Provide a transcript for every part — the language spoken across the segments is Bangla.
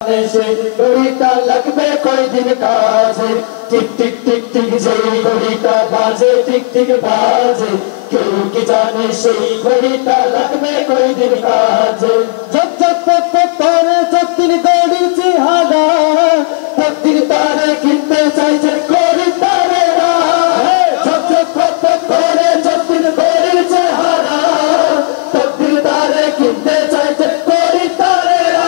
সেই ঘড়িটা লাগবে কয়দিন কাজে টিক টিক টিক টিক যেই ঘড়িটা বাজে টিক টিক বাজে কেউ কি জানে সেই ঘড়িটা লাগবে কয়দিন কাজে ঝক ঝক পক পক করে যতদিন ঘড়ি চেহারা ততদিন তারে কিনতে চাইছে ঘড়ি তারেরা ঝক ঝক পক পক করে যতদিন ঘড়ির চেহারা ততদিন তারে কিনতে চাইছে ঘড়ি তারেরা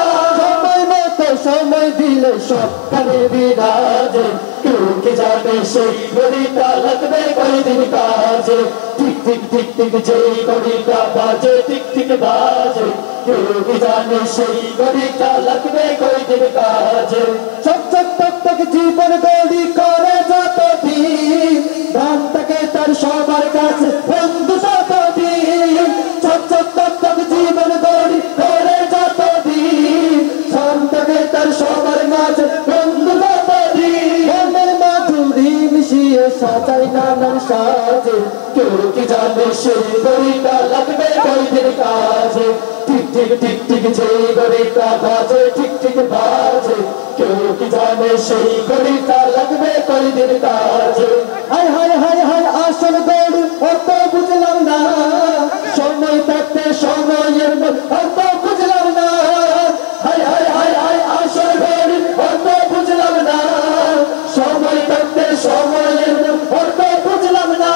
সময় দিলে সবখানে বিরাজে কেউ কি জানে সেই ঘড়িটা লাগবে কয়দিন কাজে টিক টিক টিক টিক যেই ঘড়িটা বাজে টিক টিক বাজে কেউ কি জানে সেই ঘড়িটা লাগবে কয়দিন কাজে চক চক টক টক জীবন ঘড়ি করে যত দিন দাম থাকে তার সবার কাছে বন্ধু ততদিন চক চক টক টক জীবন ঘড়ি করে যত দিন দাম থাকে তার সবার মাঝে বন্ধু ততদিন মনের মাধুরী মিশিয়ে সাজাই নানান সাজে কেউ কি জানে সেই ঘড়িটা লাগবে কয়দিন কাজে টিক টিক টিক টিক যেই ঘড়িটা বাজে টিক টিক বাজে কেউ কি জানে সেই ঘড়িটা লাগবে কয়দিন কাজে হায় হায় হায় হায় আসল ঘড়ি অত বুঝলাম না সময় থাকতে সময়ের অত বুঝলাম না হায় হায় হায় হায় আসল ঘড়ি অত বুঝলাম না সময় থাকতে সময়ের অত বুঝলাম না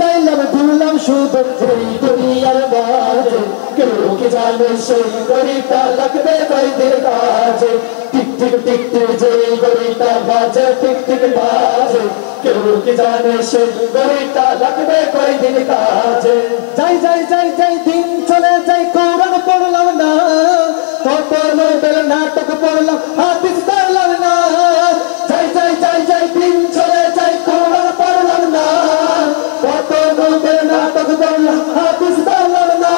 দাইলাম ধুলাম শুধু এই দুনিয়ার মাঝে কেউ কি জানে সেই ঘড়িটা লাগবে কয়দিন কাজে টিক টিক টিক টিক যেই ঘড়িটা বাজে টিক টিক বাজে কেউ কি জানে সেই ঘড়িটা লাগবে কয়দিন কাজে যাই যাই যাই যাই দিন চলে যাই কোরআন পড়লাম না কত নোবেল নাটক পড়লাম হাদিস পড়লাম না যাই যাই যাই যাই দিন চলে যাই কোরআন পড়লাম না কত নোবেল নাটক পড়লাম হাদিস পড়লাম না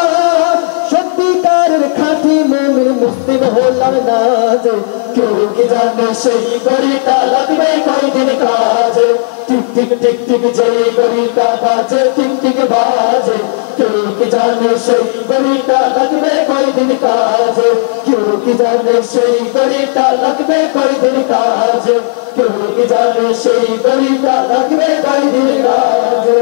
সত্যিকারের খাঁটি মুমিন মুসলিম হলাম না যে কেউ কি জানে সেই ঘড়িটা লাগবে কয়দিন কাজে টিক টিক টিক টিক যেই ঘড়িটা বাজে টিক টিক বাজে কেউ কি জানে সেই ঘড়িটা লাগবে কয়দিন কাজে কেউ কি জানে সেই ঘড়িটা লাগবে কয়দিন কাজে কেউ কি জানে সেই ঘড়িটা লাগবে কয়দিন কাজে